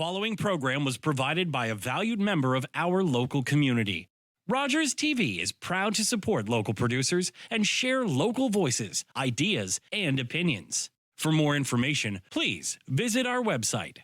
Following program was provided by a valued member of our local community. Rogers TV is proud to support local producers and share local voices, ideas, and opinions. For more information, please visit our website.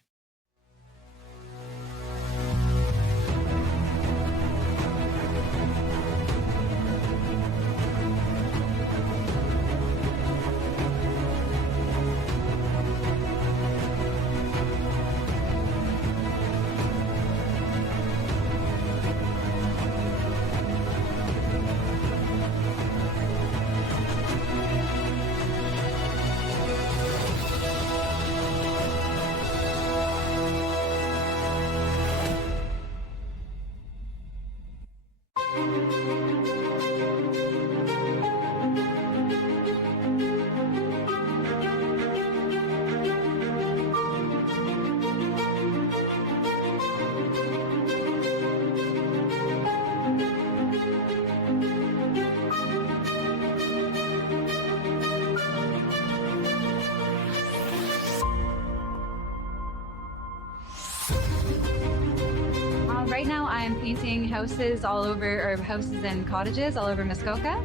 Right now I'm painting houses houses and cottages all over Muskoka.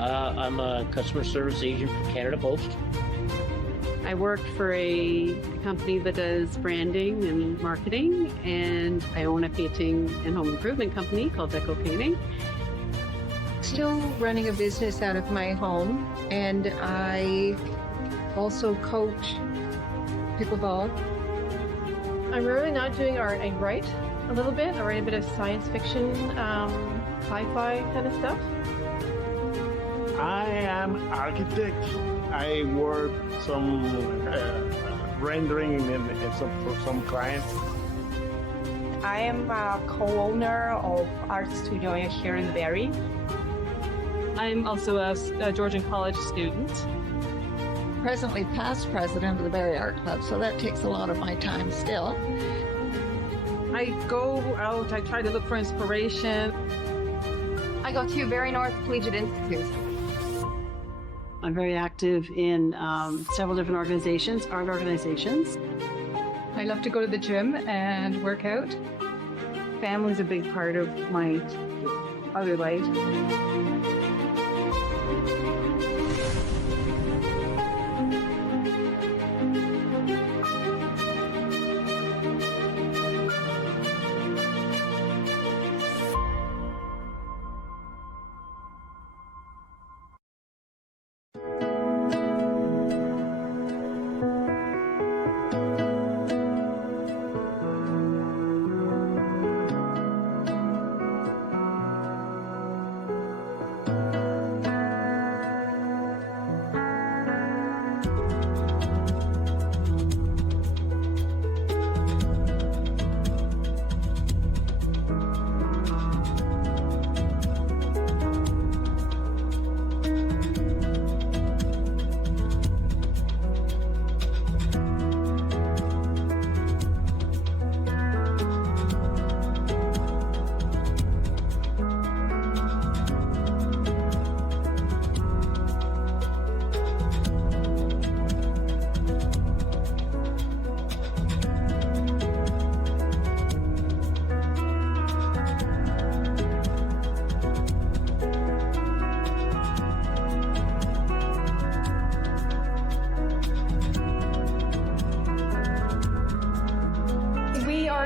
I'm a customer service agent for Canada Post. I work for a company that does branding and marketing, and I own a painting and home improvement company called Deco Painting. Still running a business out of my home, and I also coach pickleball. I'm really not doing art. I write a little bit. I write a bit of science fiction, sci-fi kind of stuff. I am architect. I work some rendering for some clients. I am a co-owner of art studio here in Barrie. I'm also a Georgian College student. Presently past president of the Barrie Art Club, so that takes a lot of my time still. I go out, I try to look for inspiration. I go to Barrie North Collegiate Institute. I'm very active in several different organizations, art organizations. I love to go to the gym and work out. Family's a big part of my other life.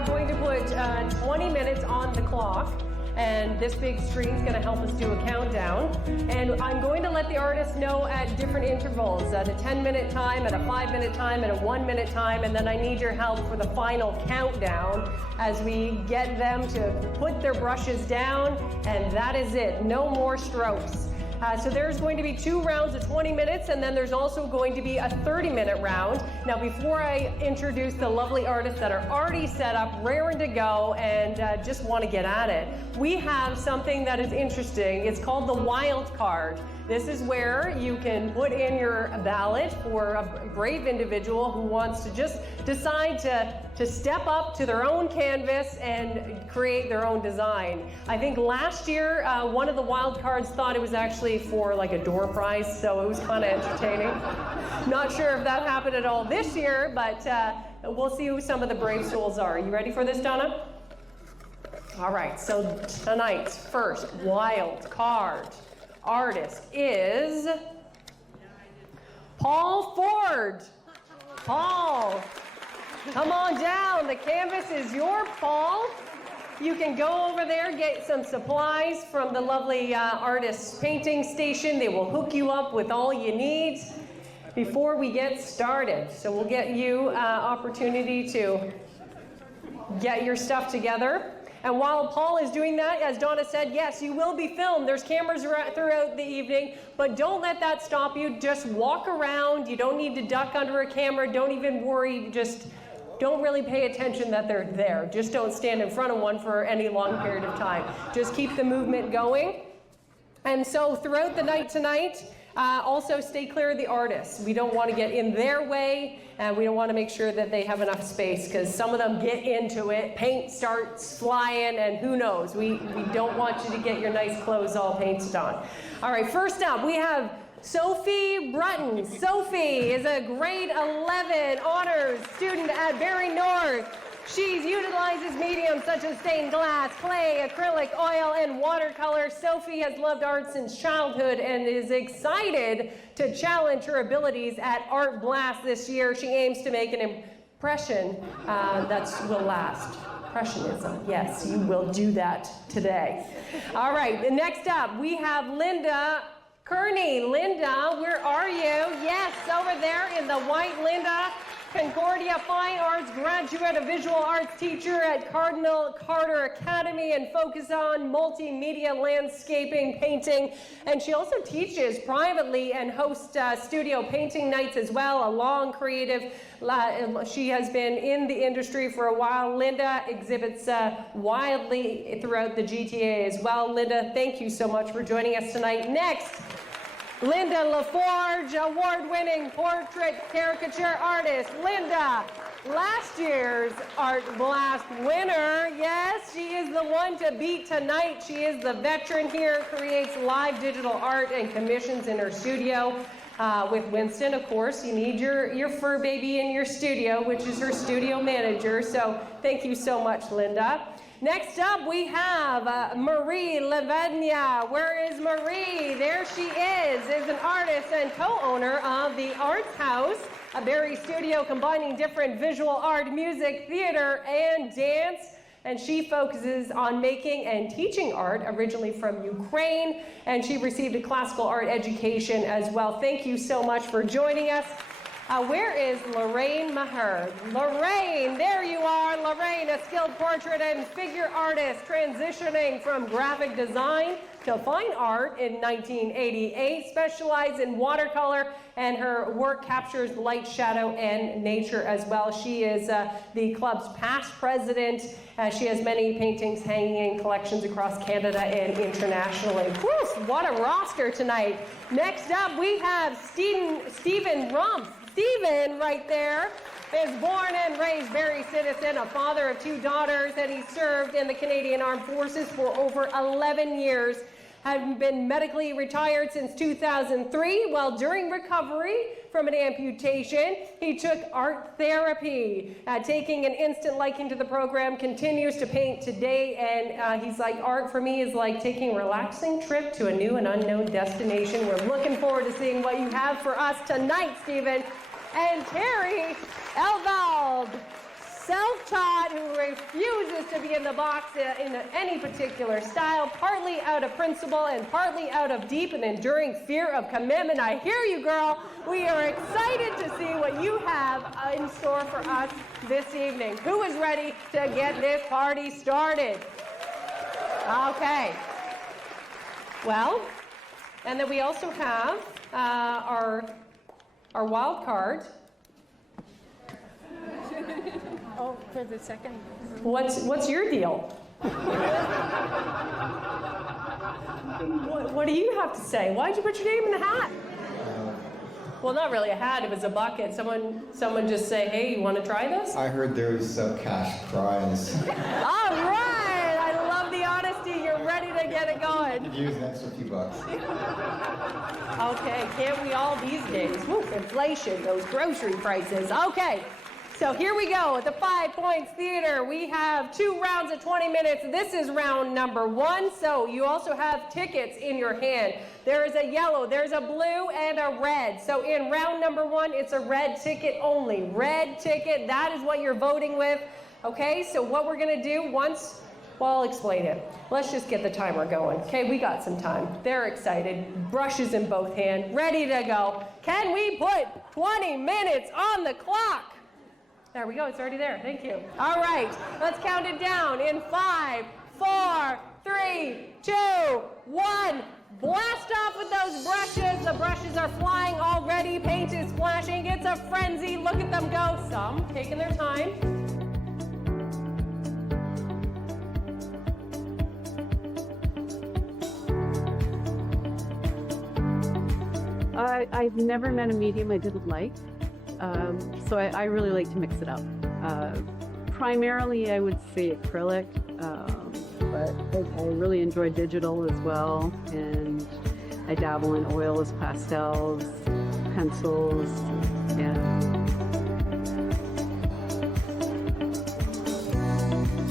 Going to put 20 minutes on the clock, and this big screen is going to help us do a countdown. And I'm going to let the artists know at different intervals, at a 10-minute time, at a 5-minute time, at a 1-minute time, and then I need your help for the final countdown as we get them to put their brushes down, and that is it. No more strokes. So there's going to be 2 rounds of 20 minutes, and then there's also going to be a 30-minute round. Now, before I introduce the lovely artists that are already set up, raring to go, and just want to get at it, we have something that is interesting. It's called the wild card. This is where you can put in your ballot for a brave individual who wants to just decide to step up to their own canvas and create their own design. I think last year, one of the wild cards thought it was actually for like a door prize, so it was kind of entertaining. Not sure if that happened at all this year, but we'll see who some of the brave souls are. You ready for this, Donna? All right, so tonight's first wild card artist is Paul Ford. Paul, come on down. The canvas is yours, Paul. You can go over there, get some supplies from the lovely artist's painting station. They will hook you up with all you need before we get started. So we'll get you opportunity to get your stuff together. And while Paul is doing that, as Donna said, yes, you will be filmed. There's cameras throughout the evening, but don't let that stop you. Just walk around. You don't need to duck under a camera. Don't even worry. Just don't really pay attention that they're there. Just don't stand in front of one for any long period of time. Just keep the movement going. And so throughout the night tonight, also stay clear of the artists. We don't want to get in their way, and we don't want to make sure that they have enough space, because some of them get into it, paint starts flying, and who knows. We don't want you to get your nice clothes all painted on. All right, first up, we have Sophie Brutton. Sophie is a grade 11 honors student at Barrie North. She utilizes mediums such as stained glass, clay, acrylic, oil, and watercolor. Sophie has loved art since childhood and is excited to challenge her abilities at Art Blast this year. She aims to make an impression that will last. Impressionism, yes, you will do that today. All right, next up, we have Linda Kearney. Linda, where are you? Yes, over there in the white. Linda, Concordia Fine Arts graduate, a visual arts teacher at Cardinal Carter Academy, and focus on multimedia landscaping painting. And she also teaches privately and hosts studio painting nights as well, a long creative. She has been in the industry for a while. Linda exhibits widely throughout the GTA as well. Linda, thank you so much for joining us tonight. Next, Linda LaForge, award-winning portrait caricature artist. Linda, last year's Art Blast winner. Yes, she is the one to beat tonight. She is the veteran here, creates live digital art and commissions in her studio. With Winston, of course, you need your fur baby in your studio, which is her studio manager. So thank you so much, Linda. Next up, we have Marie Levenia. Where is Marie? There she is an artist and co-owner of the Arts House, a Barrie studio combining different visual art, music, theater, and dance. And she focuses on making and teaching art, originally from Ukraine, and she received a classical art education as well. Thank you so much for joining us. Where is Lorraine Maher? Lorraine, there you are. Lorraine, a skilled portrait and figure artist, transitioning from graphic design to fine art in 1988, specialized in watercolor, and her work captures light, shadow, and nature as well. She is the club's past president. She has many paintings hanging in collections across Canada and internationally. Whew, what a roster tonight. Next up, we have Stephen Rumpf. Stephen, right there, is born and raised Barrie citizen, a father of 2 daughters, and he served in the Canadian Armed Forces for over 11 years. Had been medically retired since 2003. While during recovery from an amputation, he took art therapy, taking an instant liking to the program, continues to paint today, and he's like, art for me is like taking a relaxing trip to a new and unknown destination. We're looking forward to seeing what you have for us tonight, Stephen. And Terry Elvald, self-taught, who refuses to be in the box in any particular style, partly out of principle and partly out of deep and enduring fear of commitment. I hear you, girl. We are excited to see what you have in store for us this evening. Who is ready to get this party started? Okay. Well, and then we also have our wild card. Oh, for the second. What's your deal? What do you have to say? Why'd you put your name in the hat? Well, not really a hat, it was a bucket. Someone just say, hey, you want to try this? I heard there was a cash prize. All right, I love the honesty. You're ready to get it going. Could use an extra few bucks. Okay, can't we all these days? Woo, inflation, those grocery prices. Okay, so here we go at the 5 Points Theater. We have 2 rounds of 20 minutes. This is round number 1, so you also have tickets in your hand. There is a yellow, there's a blue, and a red. So in round number 1, it's a red ticket only. Red ticket, that is what you're voting with. Okay, so what we're gonna do well, I'll explain it. Let's just get the timer going. Okay, we got some time. They're excited, brushes in both hands, ready to go. Can we put 20 minutes on the clock? There we go, it's already there, thank you. All right, let's count it down in 5, 4, 3, 2, 1. Blast off with those brushes. The brushes are flying already, paint is splashing, it's a frenzy. Look at them go, some taking their time. I've never met a medium I didn't like, so I really like to mix it up. Primarily, I would say acrylic, but I really enjoy digital as well, and I dabble in oils, pastels, pencils, yeah.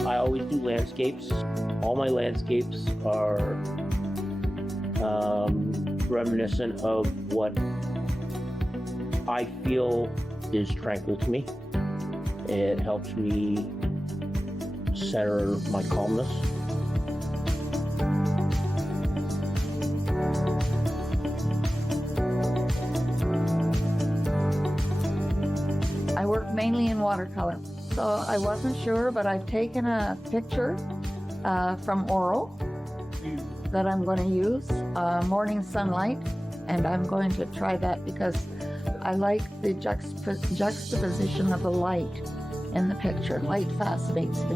I always do landscapes. All my landscapes are reminiscent of what I feel is tranquil to me. It helps me center my calmness. I work mainly in watercolor, so I wasn't sure, but I've taken a picture from Oro that I'm going to use, morning sunlight, and I'm going to try that because I like the juxtaposition of the light in the picture. Light fascinates me.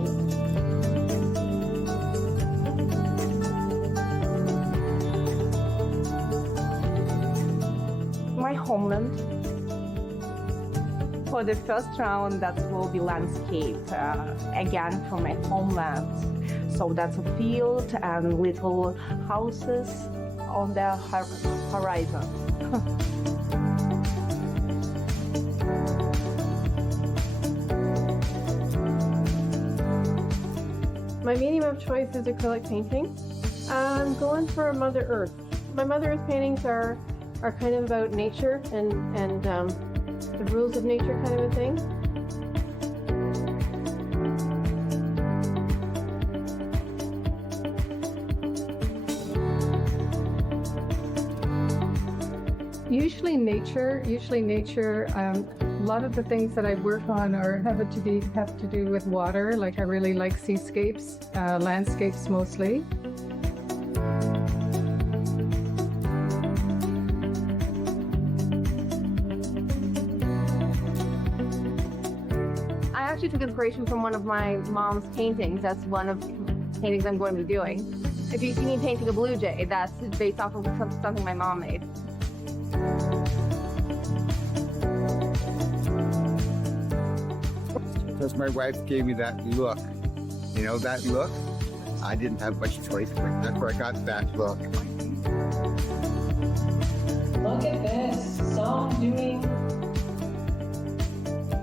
My homeland. For the first round, that will be landscape, again from my homeland. So that's a field and little houses on the horizon. My medium of choice is acrylic painting. I'm going for Mother Earth. My Mother Earth paintings are kind of about nature and the rules of nature kind of a thing. Usually nature. A lot of the things that I work on have to do with water. Like I really like seascapes, landscapes mostly. I actually took inspiration from one of my mom's paintings. That's one of the paintings I'm going to be doing. If you see me painting a blue jay, that's based off of something my mom made. Because my wife gave me that look. You know, that look, I didn't have much choice, but that's where I got that look. Look at this. Some doing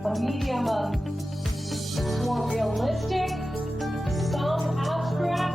a medium of more realistic, some abstract.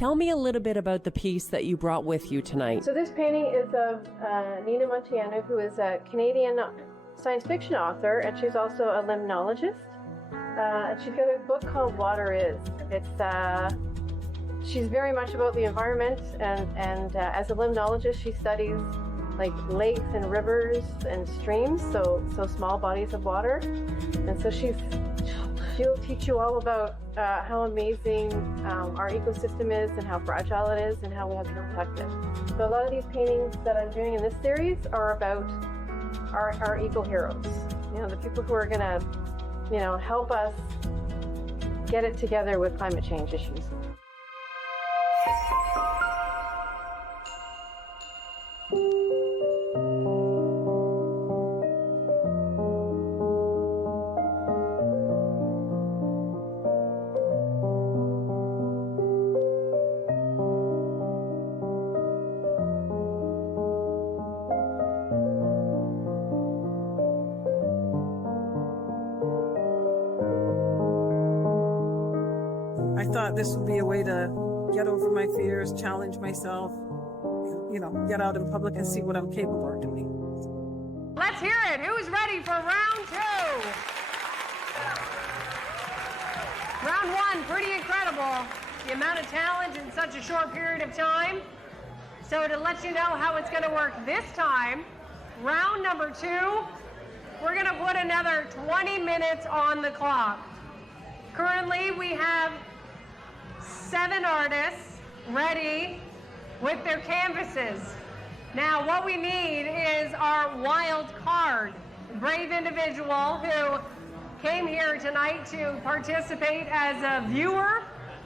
Tell me a little bit about the piece that you brought with you tonight. So this painting is of Nina Montiano, who is a Canadian science fiction author, and she's also a limnologist. And she's got a book called Water Is. She's very much about the environment, and as a limnologist, she studies like lakes and rivers and streams, so small bodies of water. And so she'll teach you all about how amazing our ecosystem is and how fragile it is and how we have to protect it. So a lot of these paintings that I'm doing in this series are about our eco-heroes. You know, the people who are gonna, help us get it together with climate change issues. I thought this would be a way to get over my fears, challenge myself, get out in public and see what I'm capable of doing. Let's hear it. Who's ready for round 2? Round 1, pretty incredible. The amount of talent in such a short period of time. So to let you know how it's going to work this time, round number 2, we're going to put another 20 minutes on the clock. Currently, we have 7 artists ready with their canvases. Now, what we need is our wild card, brave individual who came here tonight to participate as a viewer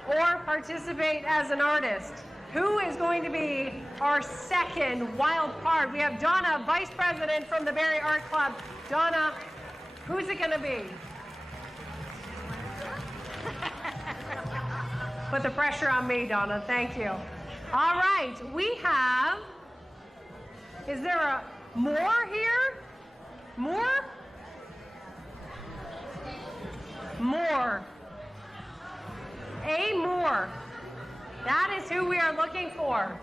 or participate as an artist. Who is going to be our second wild card? We have Donna, Vice President from the Barrie Art Club. Donna, who's it going to be? Put the pressure on me, Donna. Thank you. All right, we have, is there a more here? More? More. A Moore. That is who we are looking for.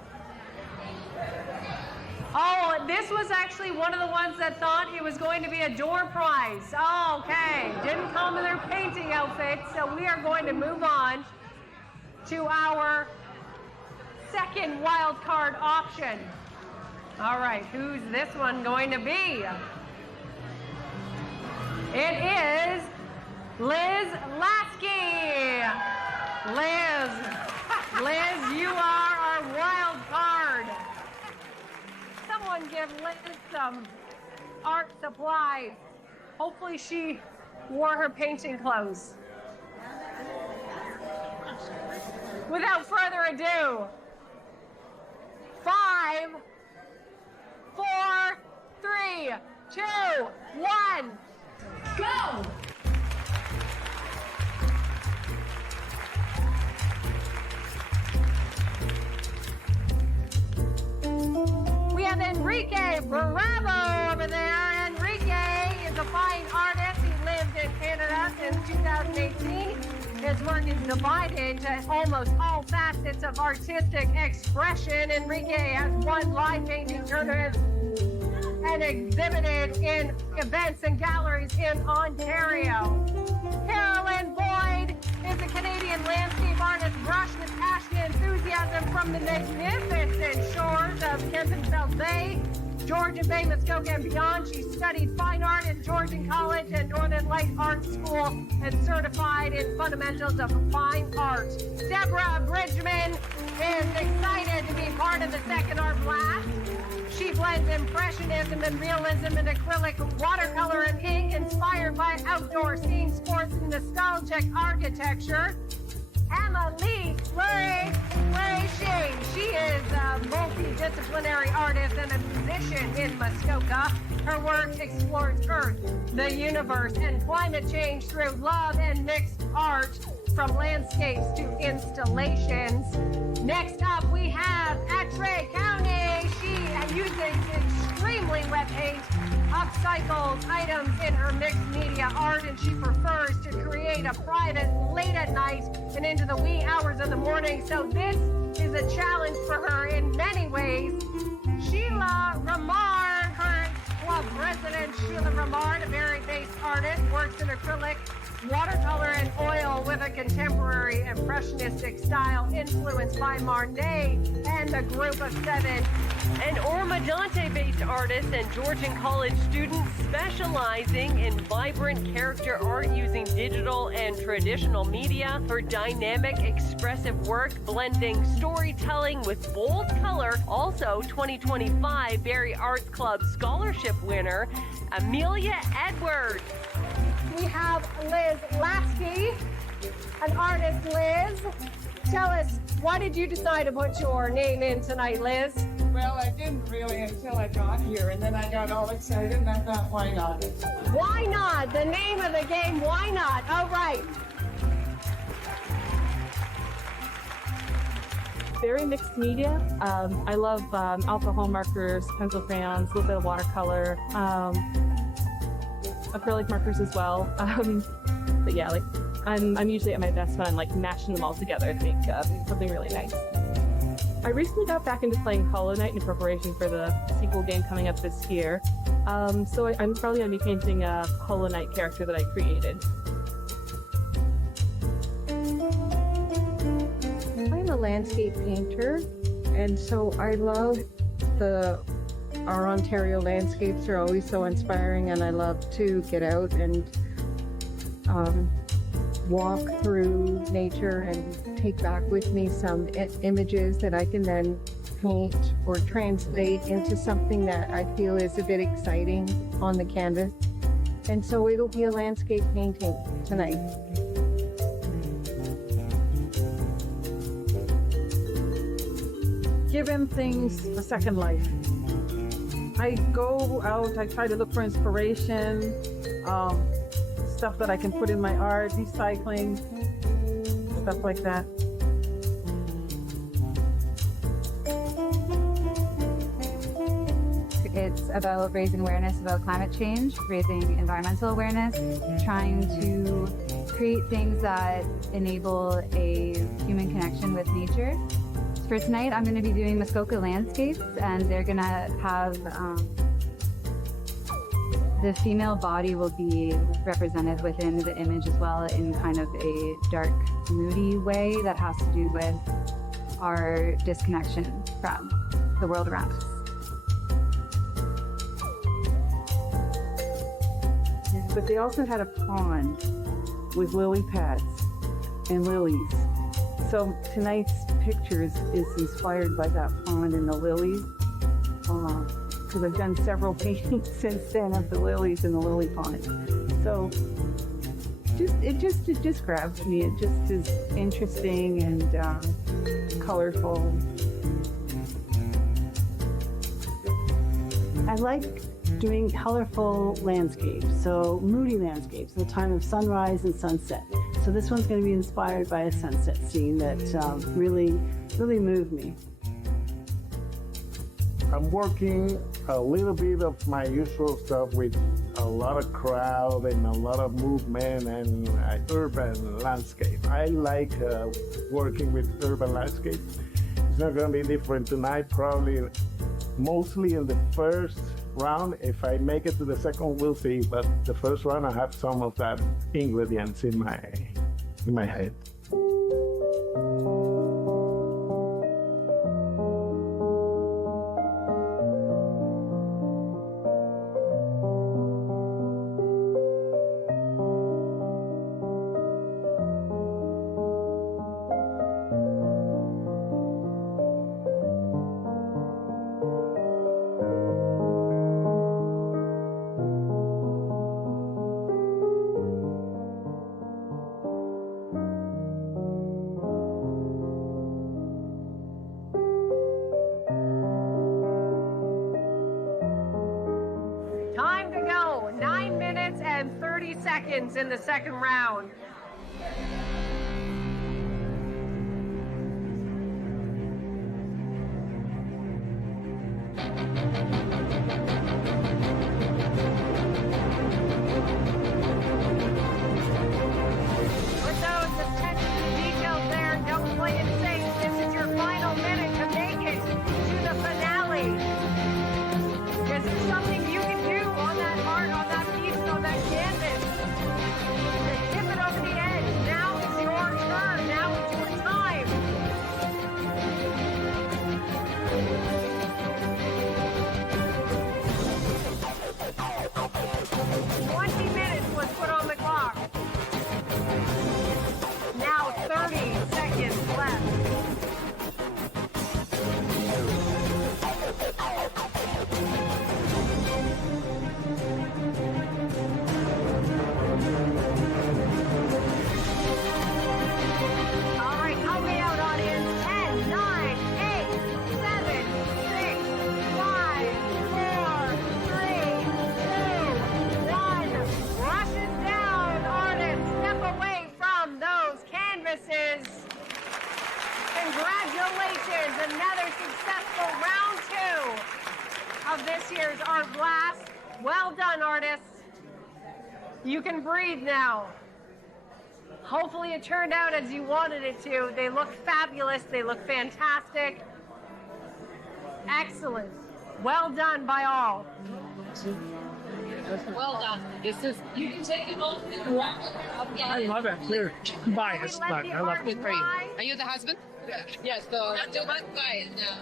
Oh, this was actually one of the ones that thought it was going to be a door prize. Oh, okay. Didn't come in their painting outfit, so we are going to move on to our second wild card option. All right, who's this one going to be? It is Liz Lasky. Liz, you are our wild card. Someone give Liz some art supplies. Hopefully she wore her painting clothes. Without further ado, 5, 4, 3, 2, 1, go! We have Enrique Bravo over there. Enrique is a fine artist. He lived in Canada since 2018. His work is divided into almost all facets of artistic expression. Enrique has won live painting tournaments and exhibited in events and galleries in Ontario. Carolyn Boyd is a Canadian landscape artist brushed with passion and enthusiasm from the magnificent shores of Kempenfeld Bay, Georgian Bay, Muskoka, and beyond. She studied fine art at Georgian College and Northern Light Art School and certified in fundamentals of fine art. Deborah Bridgman is excited to be part of the second Art Blast. She blends impressionism and realism in acrylic, watercolor, and ink, inspired by outdoor scene, sports, and nostalgic architecture. Emily Larry Shane. She is a multidisciplinary artist and a musician in Muskoka. Her work explores Earth, the universe, and climate change through love and mixed art, from landscapes to installations. Next up, we have Atre County. She uses extreme recycling wet paint, upcycles items in her mixed media art, and she prefers to create a private late at night and into the wee hours of the morning. So this is a challenge for her in many ways. Sheila Ramard, current club president. Sheila Ramard, a Barrie-based artist, works in acrylic, watercolor, and oil with a contemporary impressionistic style influenced by Marnay and the Group of Seven. An Ormadante-based artist and Georgian College student specializing in vibrant character art using digital and traditional media. Her dynamic, expressive work blending storytelling with bold color. Also, 2025 Barrie Arts Club Scholarship winner, Amelia Edwards. We have Liz Lasky, an artist. Liz, tell us, why did you decide to put your name in tonight, Liz? Well, I didn't really until I got here, and then I got all excited, and I thought, why not? Why not? The name of the game, why not? All right. Very mixed media. I love alcohol markers, pencil crayons, a little bit of watercolor, acrylic markers as well. But yeah, like I'm usually at my best when I'm like mashing them all together to make something really nice. I recently got back into playing Hollow Knight in preparation for the sequel game coming up this year. So I'm probably going to be painting a Hollow Knight character that I created. I'm a landscape painter, and so I love our Ontario landscapes are always so inspiring, and I love to get out and walk through nature and take back with me some images that I can then paint or translate into something that I feel is a bit exciting on the canvas. And so it'll be a landscape painting tonight. Giving things a second life. I go out, I try to look for inspiration, stuff that I can put in my art, recycling, stuff like that. It's about raising awareness about climate change, raising environmental awareness, trying to create things that enable a human connection with nature. For tonight, I'm going to be doing Muskoka landscapes, and they're going to have the female body will be represented within the image as well in kind of a dark, moody way that has to do with our disconnection from the world around us. But they also had a pond with lily pads and lilies. So tonight's pictures is inspired by that pond and the lilies. Because I've done several paintings since then of the lilies in the lily pond. So it just grabs me. It just is interesting and colorful. I like doing colorful landscapes, so moody landscapes, the time of sunrise and sunset. So this one's going to be inspired by a sunset scene that really moved me. I'm working a little bit of my usual stuff with a lot of crowd and a lot of movement and urban landscape. I like working with urban landscape. It's not going to be different tonight, probably mostly in the first round. If I make it to the second, we'll see. But the first round, I have some of that ingredients in my head. Time to go. 9 minutes and 30 seconds in the second round. Well done, artists. You can breathe now. Hopefully it turned out as you wanted it to. They look fabulous. They look fantastic. Excellent. Well done by all. Well done. This is, you can take it all. I love it. You're biased, but I love it. Are you the husband? Yes, so I'm too much biased now.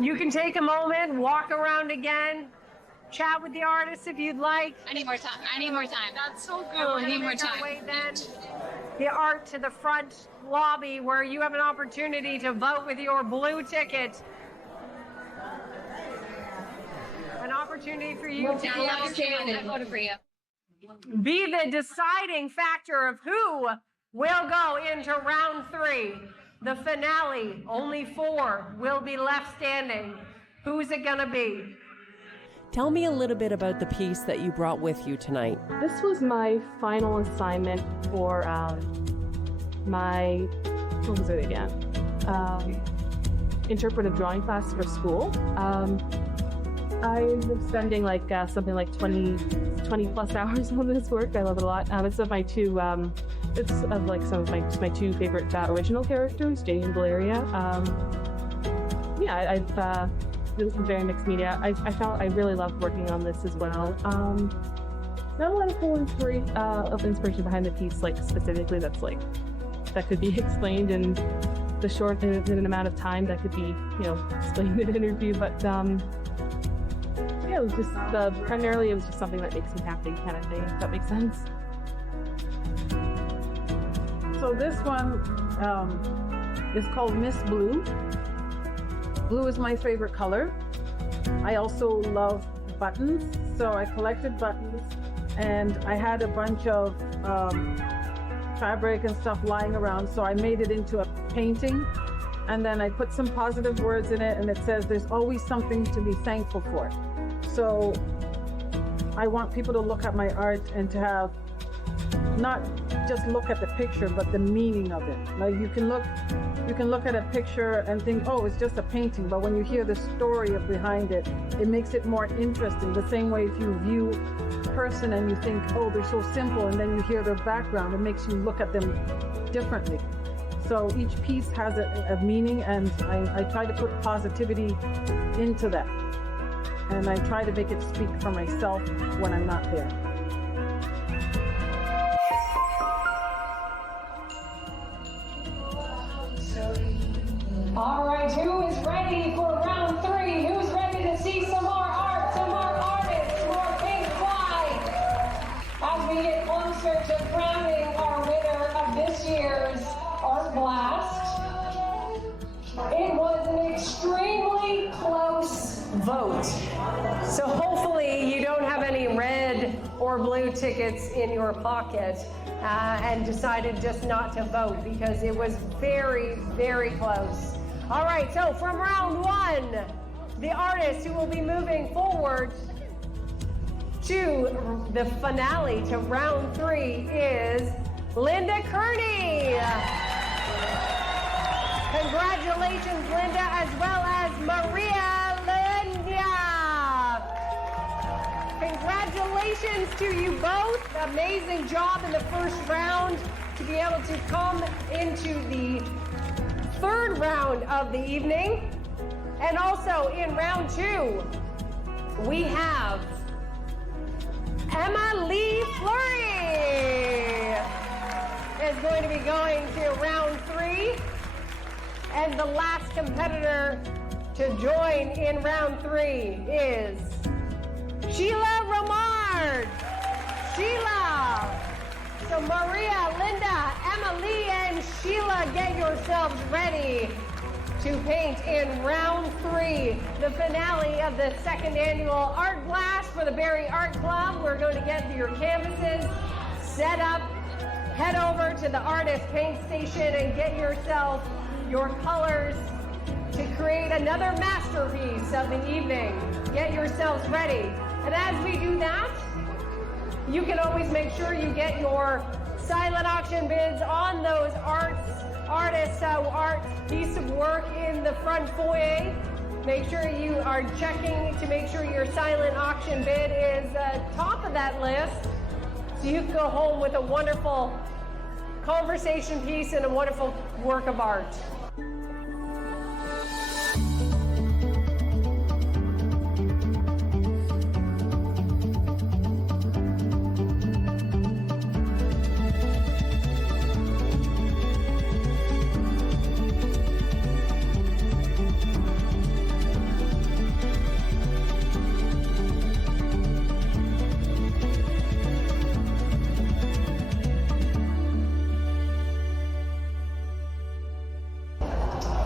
You can take a moment, walk around again, chat with the artists if you'd like. I need more time. I need more time. That's so good. I need more time. The art to the front lobby where you have an opportunity to vote with your blue ticket. An opportunity for you to be the deciding factor of who will go into round 3. The finale, only 4 will be left standing. Who's it gonna be? Tell me a little bit about the piece that you brought with you tonight. This was my final assignment for my, what was it again? Interpretive drawing class for school. I was spending like something like 20 plus hours on this work. I love it a lot. It's of my two, it's of like some of my 2 favorite original characters, Jay and Valeria. Yeah, it was very mixed media. I really loved working on this as well. Not a lot of inspiration behind the piece, like specifically that could be explained in the short in an amount of time that could be, explained in an interview. But yeah, it was just primarily it was just something that makes me happy, kind of thing. If that makes sense. So this one is called Miss Blue. Blue is my favorite color. I also love buttons, so I collected buttons, and I had a bunch of fabric and stuff lying around, so I made it into a painting, and then I put some positive words in it, and it says there's always something to be thankful for. So I want people to look at my art and to have not just look at the picture, but the meaning of it. Like you can look at a picture and think, oh, it's just a painting, but when you hear the story behind it, it makes it more interesting. The same way if you view a person and you think, oh, they're so simple, and then you hear their background, it makes you look at them differently. So each piece has a meaning, and I try to put positivity into that. And I try to make it speak for myself when I'm not there. All right, who is ready for round 3? Who's ready to see some more art, some more artists, more pink fly? As we get closer to crowning our winner of this year's Art Blast, it was an extremely close vote. So hopefully you don't have any red or blue tickets in your pocket and decided just not to vote, because it was very, very close. All right, so from round 1, the artist who will be moving forward to the finale, to round 3, is Linda Kearney. Congratulations, Linda, as well as Maria Linda. Congratulations to you both. Amazing job in the first round to be able to come into the 3rd round of the evening. And also in round 2, we have Emma Lee Fleury is going to be going to round 3. And the last competitor to join in round 3 is Sheila Romard. Sheila. So Maria, Linda, Emily, and Sheila, get yourselves ready to paint in round 3, the finale of the 2nd annual Art Blast for the Barrie Art Club. We're going to get your canvases set up. Head over to the artist paint station and get yourself your colors to create another masterpiece of the evening. Get yourselves ready. And as we do that, you can always make sure you get your silent auction bids on those art piece of work in the front foyer. Make sure you are checking to make sure your silent auction bid is top of that list, so you can go home with a wonderful conversation piece and a wonderful work of art.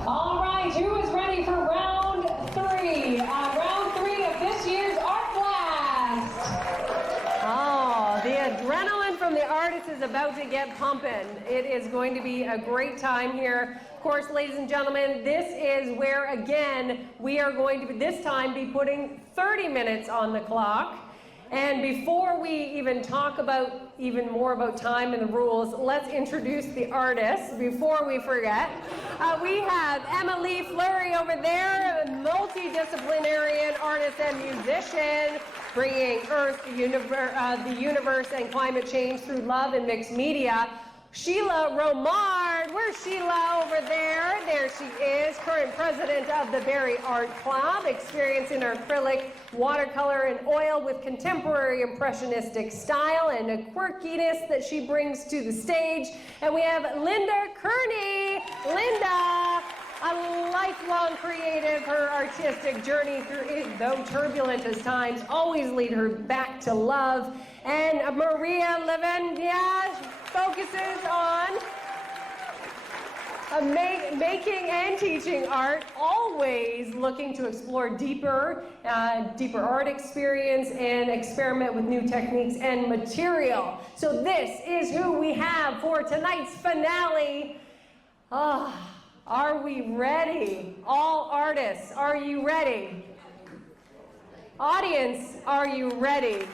All right, who is ready for round three? Round three of this year's Art Blast. Oh, the adrenaline from the artists is about to get pumping. It is going to be a great time here. Of course, ladies and gentlemen, this is where, again, we are going to, this time, be putting 30 minutes on the clock. And before we even talk about even more about time and the rules, let's introduce the artists before we forget. We have Emily Fleury over there, a multidisciplinary artist and musician, bringing Earth, the universe, and climate change through love and mixed media. Sheila Romard, where's Sheila over there? There she is, current president of the Barrie Art Club, experience in acrylic, watercolor, and oil with contemporary impressionistic style and a quirkiness that she brings to the stage. And we have Linda Kearney. Linda, a lifelong creative, her artistic journey through it, though turbulent as times, always lead her back to love. And Maria Lavendia focuses on making and teaching art, always looking to explore deeper art experience and experiment with new techniques and material. So this is who we have for tonight's finale. Are we ready? All artists, are you ready? Audience, are you ready?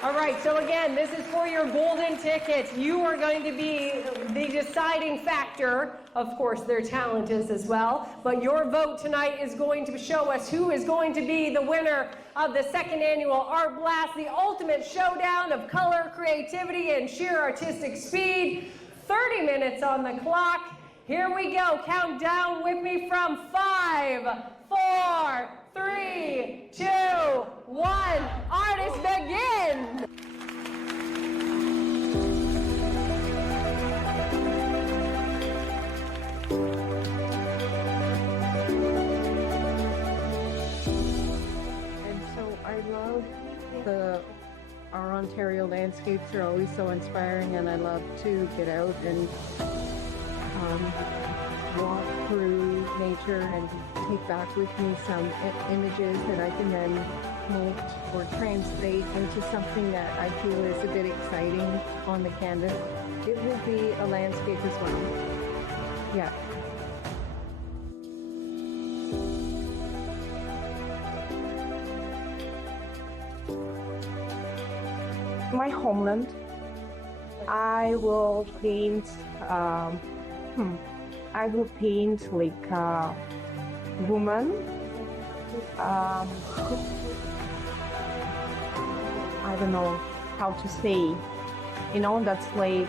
All right, so again, this is for your golden ticket. You are going to be the deciding factor. Of course, their talent is as well. But your vote tonight is going to show us who is going to be the winner of the second annual Art Blast, the ultimate showdown of color, creativity, and sheer artistic speed. 30 minutes on the clock. Here we go. Count down with me from 5, 4, 3, 2, 1. Artists begin. And so I love our Ontario landscapes are always so inspiring, and I love to get out and walk through nature and take back with me some images that I can then paint or translate into something that I feel is a bit exciting on the canvas. It will be a landscape as well. Yeah. My homeland, I will paint like a woman. I don't know how to say. You know, that's like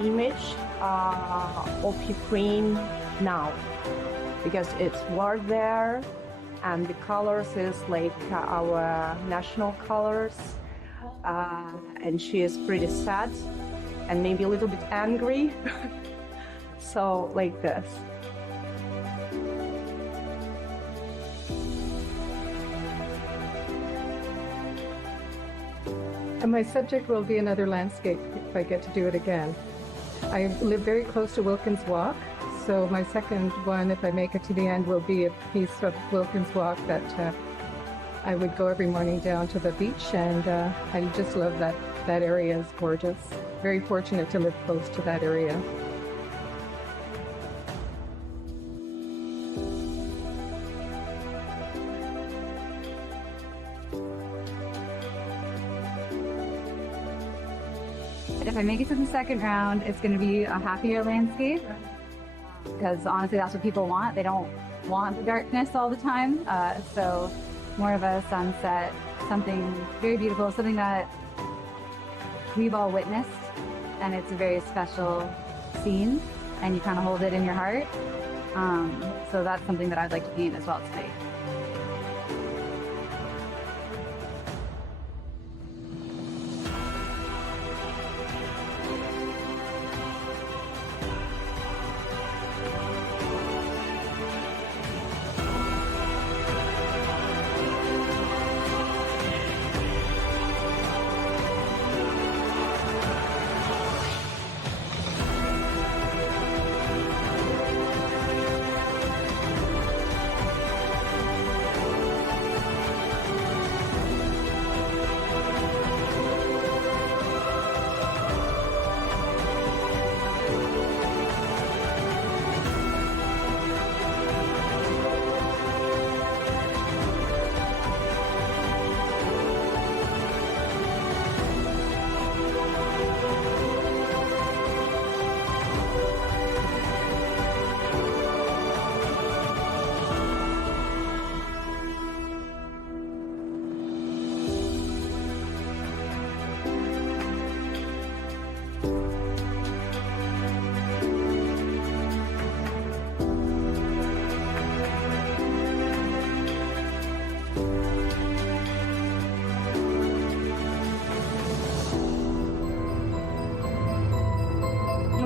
image of Ukraine now, because it's war there, and the colors is like our national colors. And she is pretty sad and maybe a little bit angry. So like this. And my subject will be another landscape if I get to do it again. I live very close to Wilkins Walk, so my second one, if I make it to the end, will be a piece of Wilkins Walk that I would go every morning down to the beach, and I just love that area. Is gorgeous. Very fortunate to live close to that area. If I make it to the second round, it's going to be a happier landscape, because honestly, that's what people want. They don't want the darkness all the time. So more of a sunset, something very beautiful, something that we've all witnessed, and it's a very special scene, and you kind of hold it in your heart. So that's something that I'd like to paint as well today.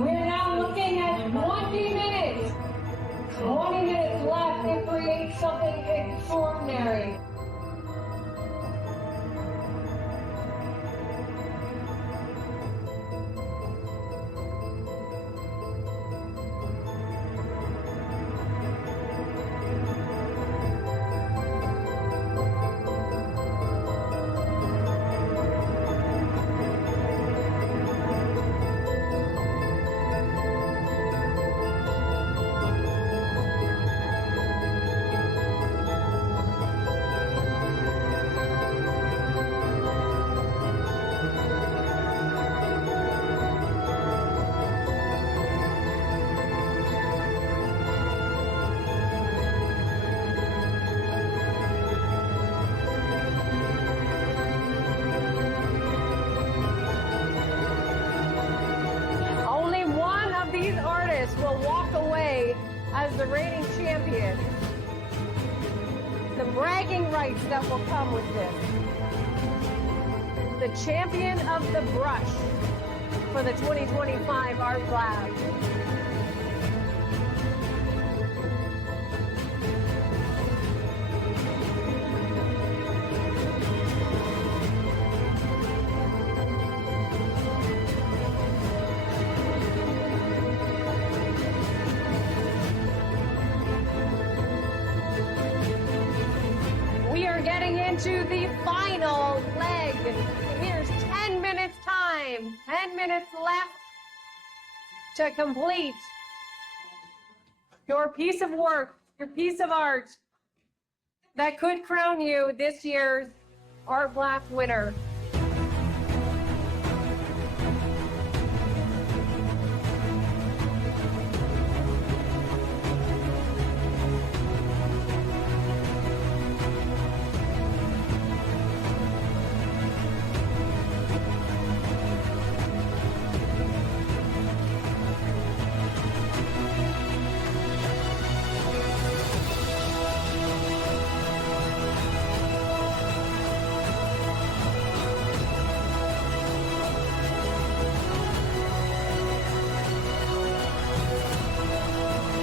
We're now looking at 20 minutes. 20 minutes left to create something extraordinary. Only one of these artists will walk away as the reigning champion. The bragging rights that will come with this. The champion of the brush for the 2025 Art Blast. We are getting into the final leg. Here's 10 minutes time. 10 minutes left to complete your piece of work, your piece of art that could crown you this year's Art Blast winner.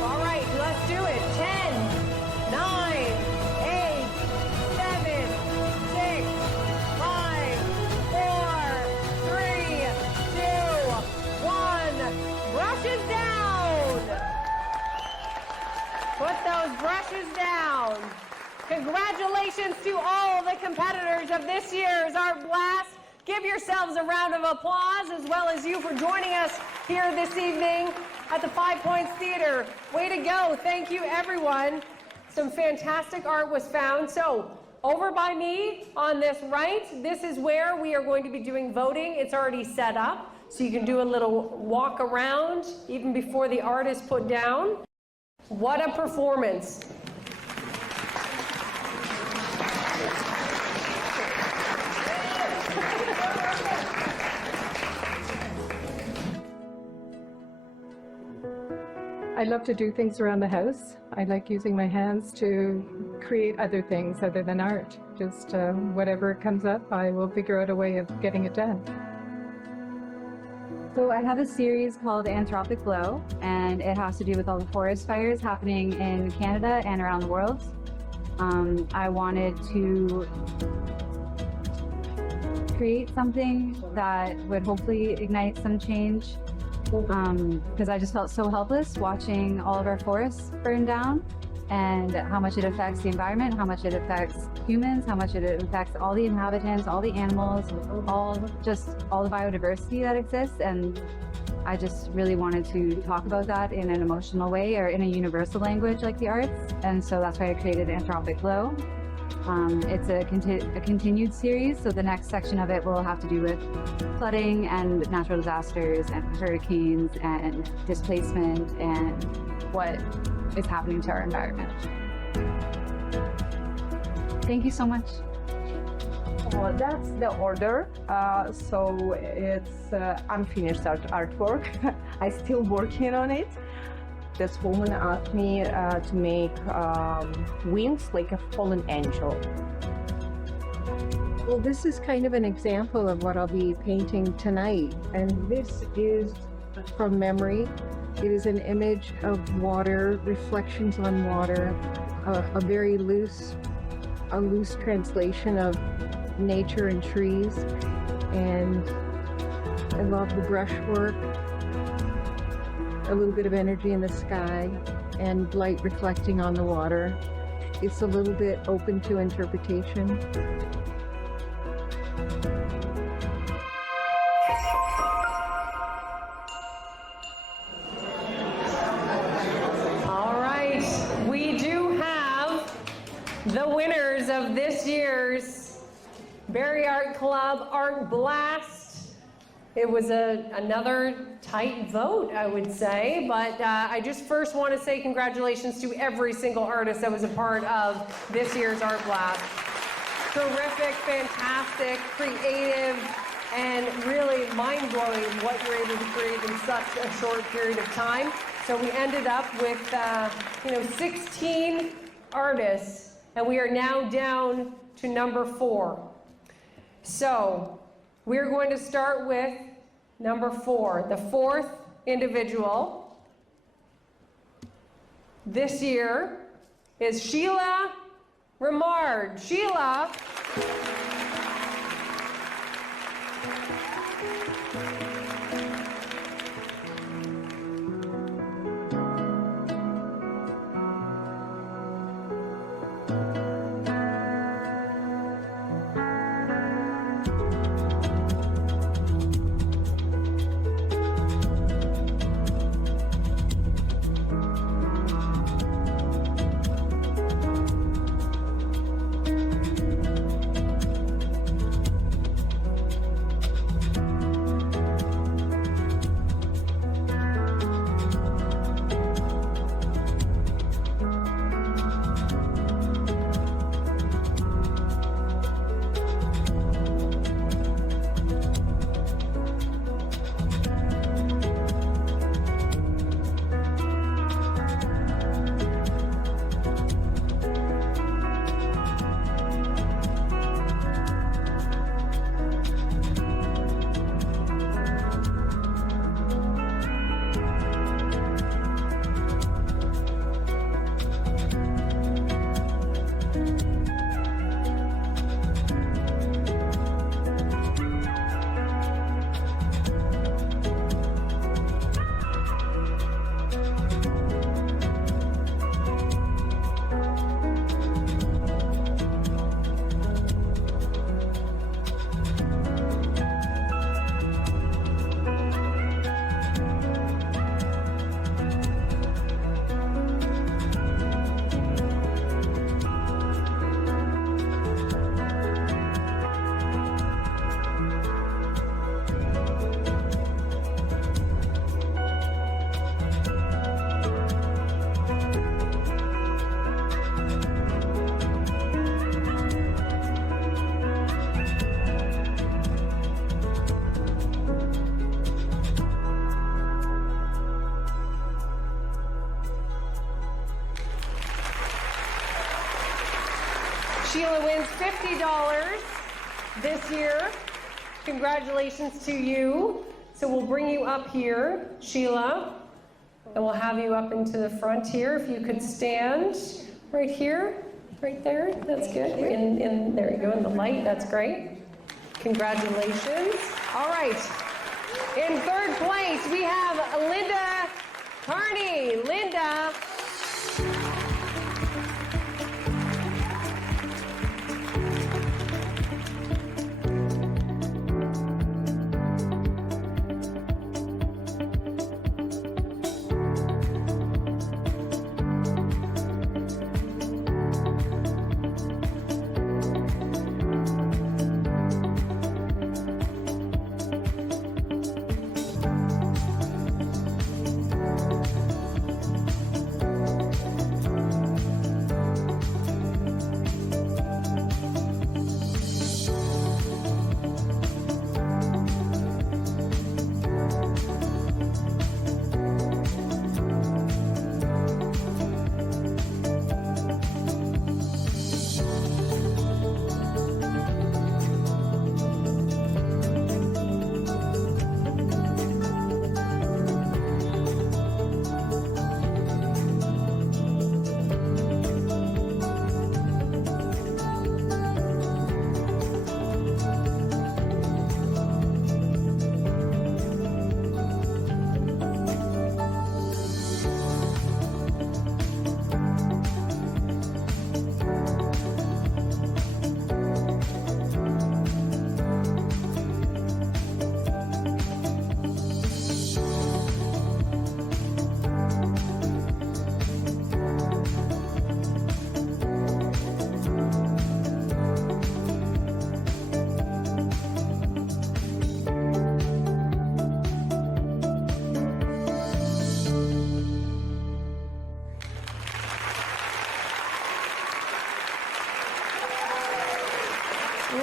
All right, let's do it. 10, 9, 8, 7, 6, 5, 4, 3, 2, 1. Brushes down. Put those brushes down. Congratulations to all the competitors of this year's Art Blast. Give yourselves a round of applause, as well as you for joining us here this evening at the 5 Points Theater. Way to go. Thank you, everyone. Some fantastic art was found. So over by me on this right, this is where we are going to be doing voting. It's already set up, so you can do a little walk around even before the art is put down. What a performance. love to do things around the house. I like using my hands to create other things other than art. Just whatever comes up, I will figure out a way of getting it done. So I have a series called Anthropic Glow, and it has to do with all the forest fires happening in Canada and around the world. I wanted to create something that would hopefully ignite some change, because I just felt so helpless watching all of our forests burn down, and how much it affects the environment, how much it affects humans, how much it affects all the inhabitants, all the animals, all the biodiversity that exists. And I just really wanted to talk about that in an emotional way, or in a universal language like the arts. And so that's why I created Anthropic Glow. It's a continued series, so the next section of it will have to do with flooding and natural disasters and hurricanes and displacement and what is happening to our environment. Thank you so much. Well, that's the order. So it's unfinished artwork. I'm still working on it. This woman asked me to make wings like a fallen angel. Well, this is kind of an example of what I'll be painting tonight. And this is from memory. It is an image of water, reflections on water, a very loose translation of nature and trees. And I love the brushwork, a little bit of energy in the sky, and light reflecting on the water. It's a little bit open to interpretation. All right, we do have the winners of this year's Barrie Art Club Art Blast. It was another tight vote, I would say, but I just first want to say congratulations to every single artist that was a part of this year's Art Blast. Terrific, fantastic, creative, and really mind-blowing what you're able to create in such a short period of time. So we ended up with 16 artists, and we are now down to number 4. So we're going to start with number 4, the 4th individual this year is Sheila Remard. Sheila. Sheila wins $50 this year. Congratulations to you. So we'll bring you up here, Sheila, and we'll have you up into the front here. If you could stand right here, right there. That's good. There you go, in the light. That's great. Congratulations. All right. In third place, we have Linda Carney. Linda.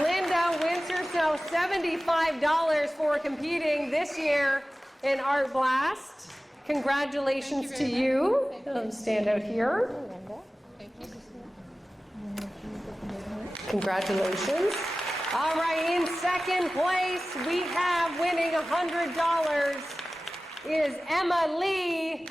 Linda wins herself $75 for competing this year in Art Blast. Congratulations to you. Stand out here. Congratulations. All right, in second place, we have winning $100 is Emma Lee.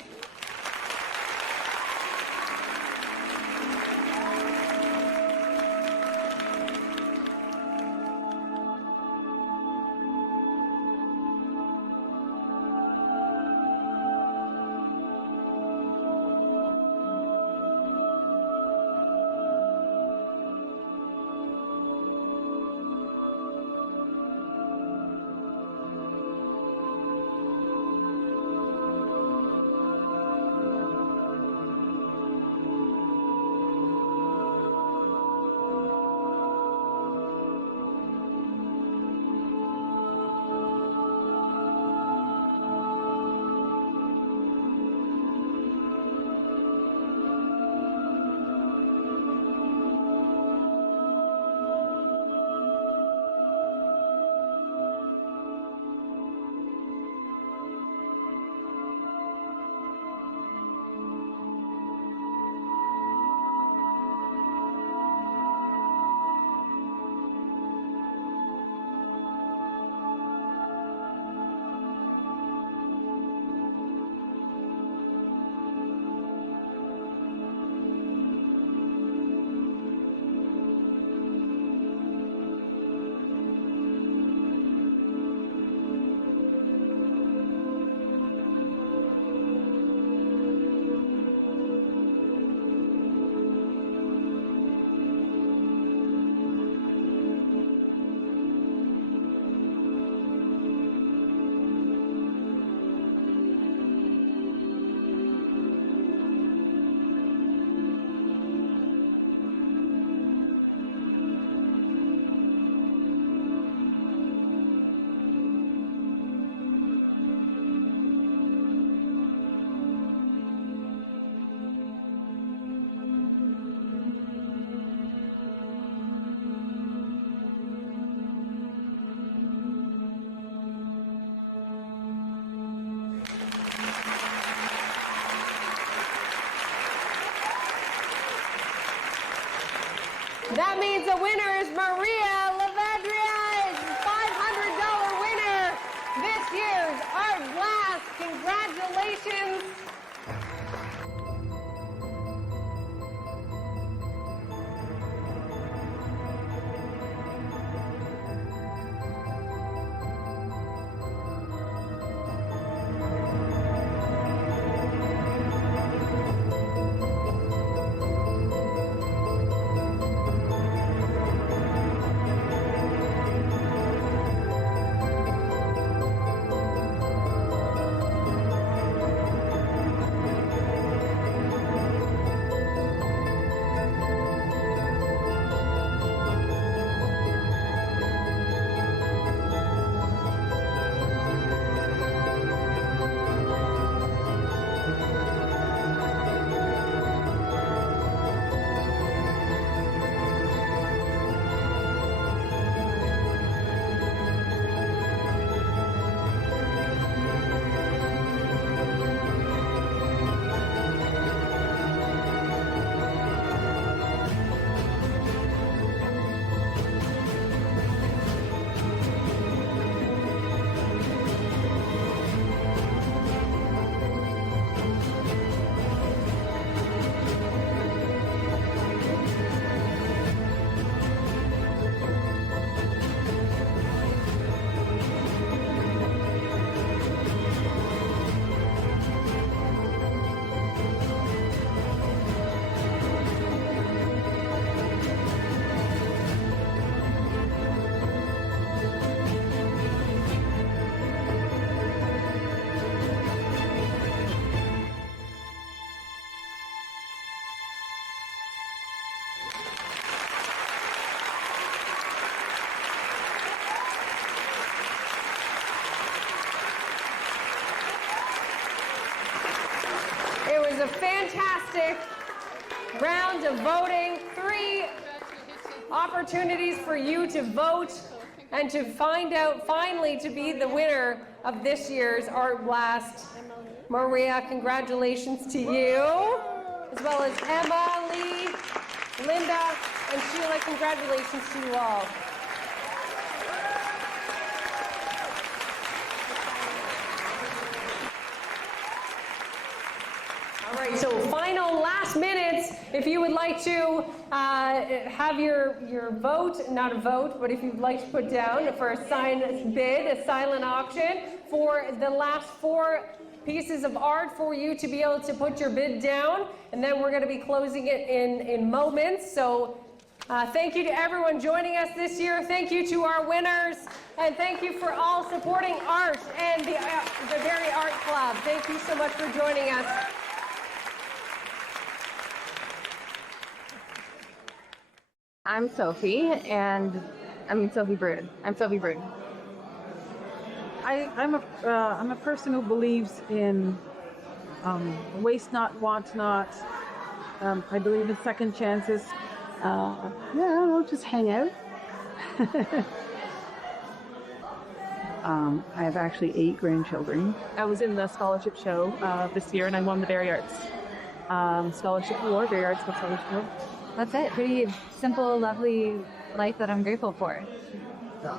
right, the winner is Maria Lavadria, is $500 winner this year's Art Blast. Congratulations. It was a fantastic round of voting. 3 opportunities for you to vote and to find out finally to be the winner of this year's Art Blast. Maria, congratulations to you, as well as Emma, Lee, Linda, and Sheila. Congratulations to you all. All right, so final last minutes, if you would like to have your vote, not a vote, but if you'd like to put down for a silent bid, a silent auction for the last 4 pieces of art for you to be able to put your bid down, and then we're going to be closing it in moments. So thank you to everyone joining us this year. Thank you to our winners, and thank you for all supporting art and the Barrie Art Club. Thank you so much for joining us. I'm Sophie, and Sophie Brood. I'm Sophie Brood. I'm a person who believes in waste not, want not. I believe in second chances. Yeah, I don't know, just hang out. I have actually 8 grandchildren. I was in the scholarship show this year, and I won the Barrie Arts Scholarship Award, Barrie Arts Scholarship Award. That's it. Pretty simple, lovely life that I'm grateful for.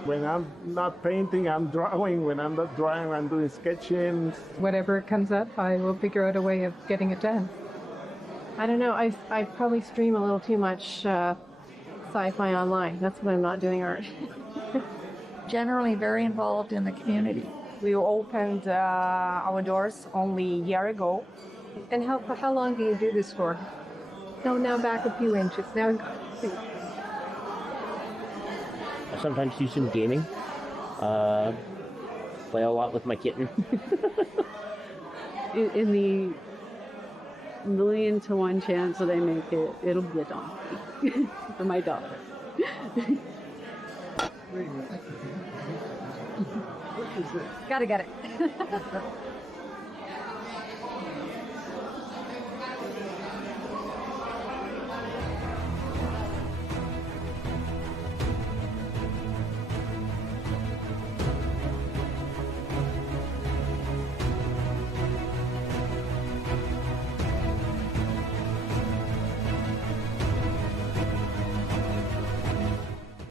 When I'm not painting, I'm drawing. When I'm not drawing, I'm doing sketching. Whatever comes up, I will figure out a way of getting it done. I don't know. I probably stream a little too much sci-fi online. That's when I'm not doing art. Generally very involved in the community. We opened our doors only a year ago. And how long do you do this for? No, now back a few inches. Now. I sometimes do some gaming. Play a lot with my kitten. In the 1,000,000 to 1 chance that I make it, it'll be a donkey for my daughter. Gotta get it.